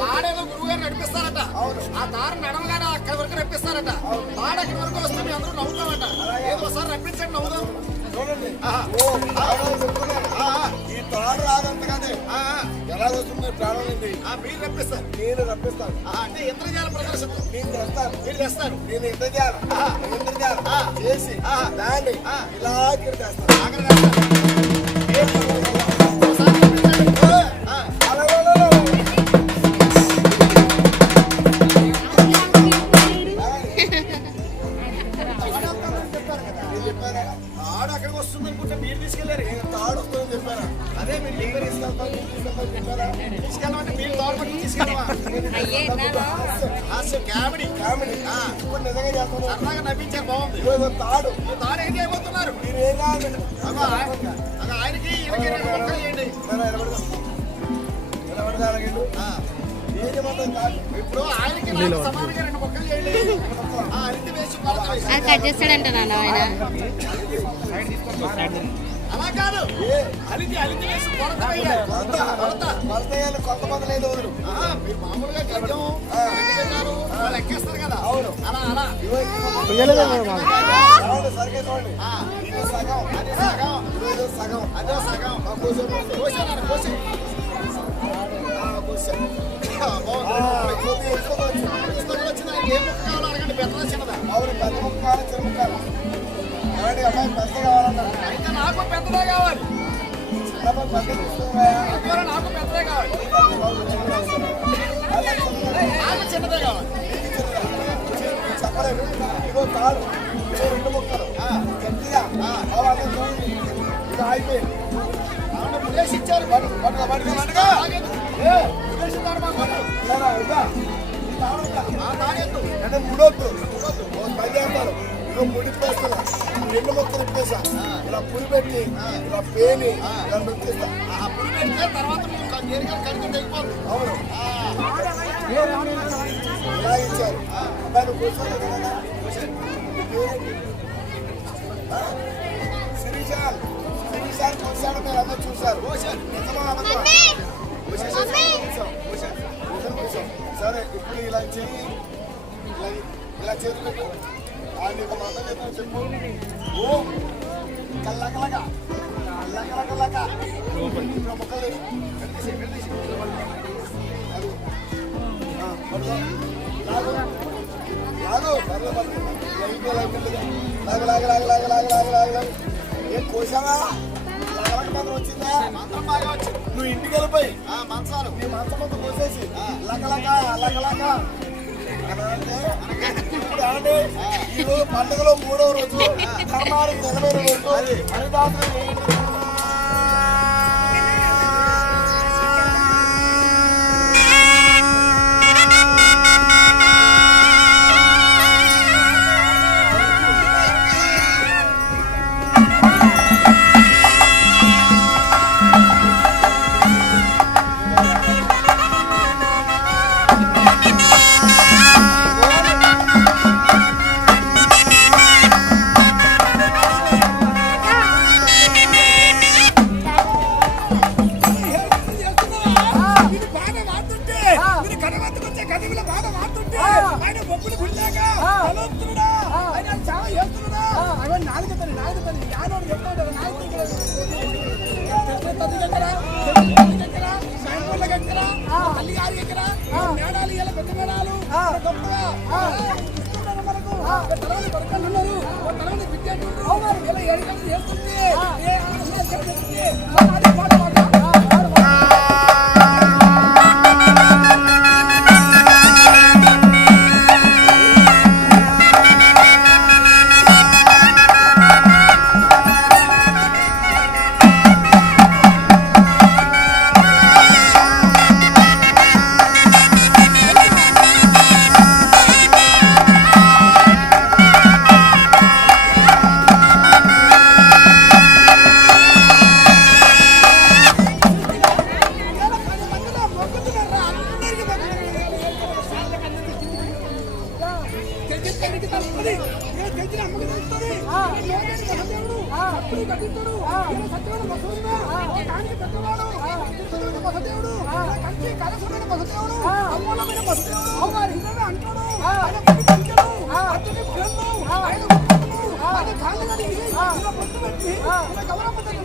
తాడేదో గురువు గారు నడిపిస్తారట. ఆ దారి నడవగానే అక్కడి వరకు రప్పిస్తారట. తాడు అక్కడి వరకు వస్తే మేము అందరూ నవ్వుతామట. ఏదో ఒకసారి రప్పించండి, నవ్వుదాం. చూడండి, ఈ తాడు రాదంతగానే ఎలా వస్తుంది ప్రాణం ఉంది. మీరు రప్పిస్తారు, నేను రప్పిస్తాను. అంటే ఇంద్రజాల ప్రదర్శన నేను తెస్తాను, మీరు తెస్తారు. నేను ఇంద్రజాలం చేసి దాన్ని ఇలా తెస్తాను. తాడు అక్కడికి వస్తుంది అనుకుంటే మీరు తీసుకెళ్ళారు. నేను తాడు వస్తుందని చెప్పాను. అదే మీరు దగ్గర తీసుకెళ్ళమంటే మీరు తాడు పట్టుకు తీసుకెళ్ళవా? కామెడీ కామెడీ ఇప్పుడు నిజంగా చేస్తాను. సరదాగా నవ్వించారు, బాగుంది. తాడు తాడు ఏం చేయబోతున్నారు? మీరు ఏం కాదు ఆయనకి ఈయనకి రెండు మొక్కలు చేయండి. ఇప్పుడు ఆయనకి నాకు సమానంగా రెండు మొక్కలు చేయండి. అరటి వేసి కట్ చేస్తాడంట నాన్న ఆయన. అలా కాదు, అలితి వేసి కొత్త మొదలైన వదులు. మీరు మామూలుగా గజం వాళ్ళు ఎక్కేస్తారు కదా. అవును, అలా అలా సరిగ్గా చూడండి. ఇది సగం, అదే సగం, సగం, అదే సగం. కోసాను కోసి ఏ ముక్క కావాలో అడగండి. పెద్ద చిన్నదా? అవును, పెద్ద ముక్క కావాలి, చిన్న ముక్క కావాలి. అబ్బాయి పెద్ద కావాలన్నారు. అయితే నాకు పెద్దదే కావాలి. చిన్నప్పుడు పెద్ద నాకు పెద్దదే కావాలి. నాకు చిన్నదే కావాలి. చెప్పలేదు. ఇదో తాడు, ఇదో రెండు ముక్కలు గట్టిగా ఇది అయిపోయింది. విదేశీ ఇచ్చారు. అంటే ముడొద్దు, పని చేస్తారు. ఇదో ముడిపేస్తున్నా, రెండు మొక్కలు ఇప్పేసా, ఇలా పులి పెట్టి ఇలా పేని ఇలా నొక్కిస్తా. పులి పెడితే తర్వాత అవును, ఇలా ఇచ్చారు. అబ్బాయి నువ్వు కూర్చోలేదు కదా. శ్రీశాల్ చూశాడు, మీరు అందరూ చూశారు. నిజమా అబద్ధమా? సరే, ఇప్పుడు ఇలా చెయ్యి, ఇలా చేతి పెట్టు. నీకు మాత్రం చెప్తాను, చెప్పు. ఓ కల్లకలక కల్లకలకలక మొక్కలు ఏం కోసావా? లగలక మంత్రం వచ్చిందా? మంత్రం బాగా వచ్చింది. నువ్వు ఇంటికి వెళ్ళిపోయి మంచాలు నీ మంచం మంత్రం కోసేసి లగలక లగలక అంటే ఈరోజు పండుగలో 3వ రోజు, కర్మానికి 80వ రోజు. హరిదాసు అప్పుడు కట్టించాడు ఈయన సత్యమైన బసవన్న కానికి పెద్దవాడు తిరుపతి బసదేవుడు కంచి కలసమైన బసదేవుడు అమ్మలమైన బసదేవుడు అమ్మవారి హిందమే అంటాడు ఆయన పది పంచలు అతని బలంలో ఆయన ఆయన కాళ్ళు కడిగి ఇలా పొట్టు పెట్టి ఇలా కవరమ్మ దగ్గర